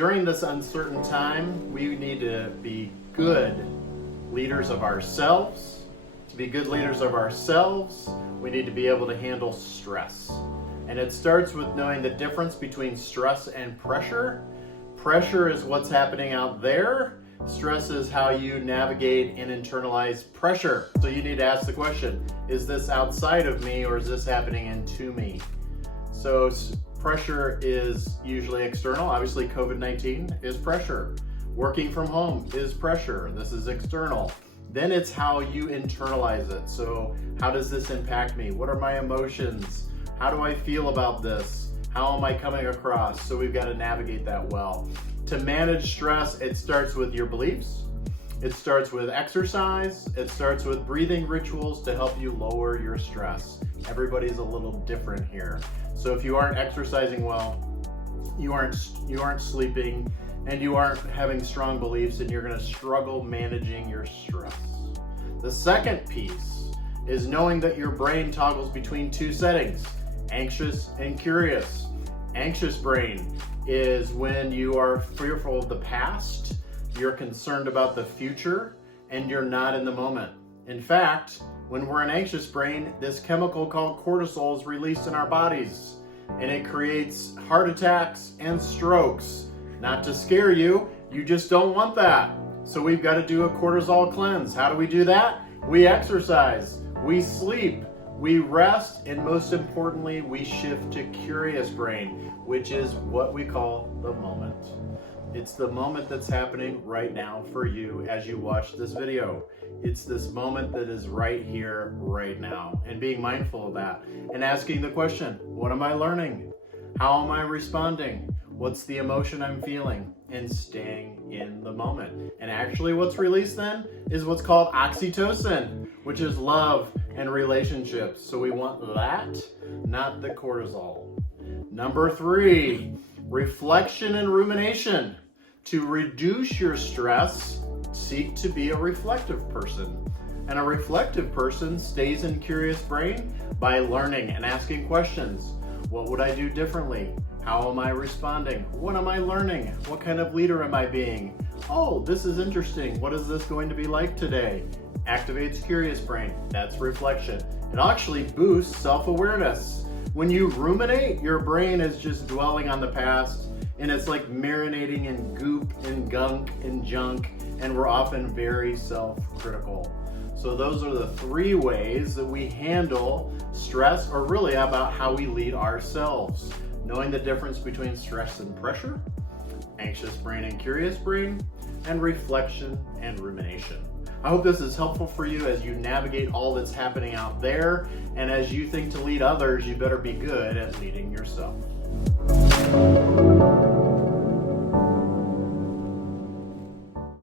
During this uncertain time, we need to be good leaders of ourselves. To be good leaders of ourselves, we need to be able to handle stress. And it starts with knowing the difference between stress and pressure. Pressure is what's happening out there. Stress is how you navigate and internalize pressure. So you need to ask the question, is this outside of me or is this happening into me? So pressure is usually external. Obviously, COVID-19 is pressure. Working from home is pressure. This is external. Then it's how you internalize it. So how does this impact me? What are my emotions? How do I feel about this? How am I coming across? So we've got to navigate that well. To manage stress, it starts with your beliefs. It starts with exercise. It starts with breathing rituals to help you lower your stress. Everybody's a little different here. So if you aren't exercising well, you aren't sleeping, and you aren't having strong beliefs, and you're going to struggle managing your stress. The second piece is knowing that your brain toggles between two settings, anxious and curious. Anxious brain is when you are fearful of the past, you're concerned about the future, and you're not in the moment. In fact, when we're an anxious brain, this chemical called cortisol is released in our bodies, and it creates heart attacks and strokes. Not to scare you, you just don't want that. So we've got to do a cortisol cleanse. How do we do that? We exercise, we sleep, we rest, and most importantly, we shift to curious brain, which is what we call the moment. It's the moment that's happening right now for you as you watch this video. It's this moment that is right here, right now, and being mindful of that and asking the question, what am I learning? How am I responding? What's the emotion I'm feeling? And staying in the moment. And actually what's released then is what's called oxytocin, which is love and relationships. So we want that, not the cortisol. Number 3, reflection and rumination. To reduce your stress, seek to be a reflective person. And a reflective person stays in curious brain by learning and asking questions. What would I do differently? How am I responding? What am I learning? What kind of leader am I being? Oh, this is interesting. What is this going to be like today? Activates curious brain. That's reflection. It actually boosts self-awareness. When you ruminate, your brain is just dwelling on the past, and it's like marinating in goop and gunk and junk, and we're often very self-critical. So those are the 3 ways that we handle stress, or really about how we lead ourselves. Knowing the difference between stress and pressure, anxious brain and curious brain, and reflection and rumination. I hope this is helpful for you as you navigate all that's happening out there, and as you think to lead others, you better be good at leading yourself.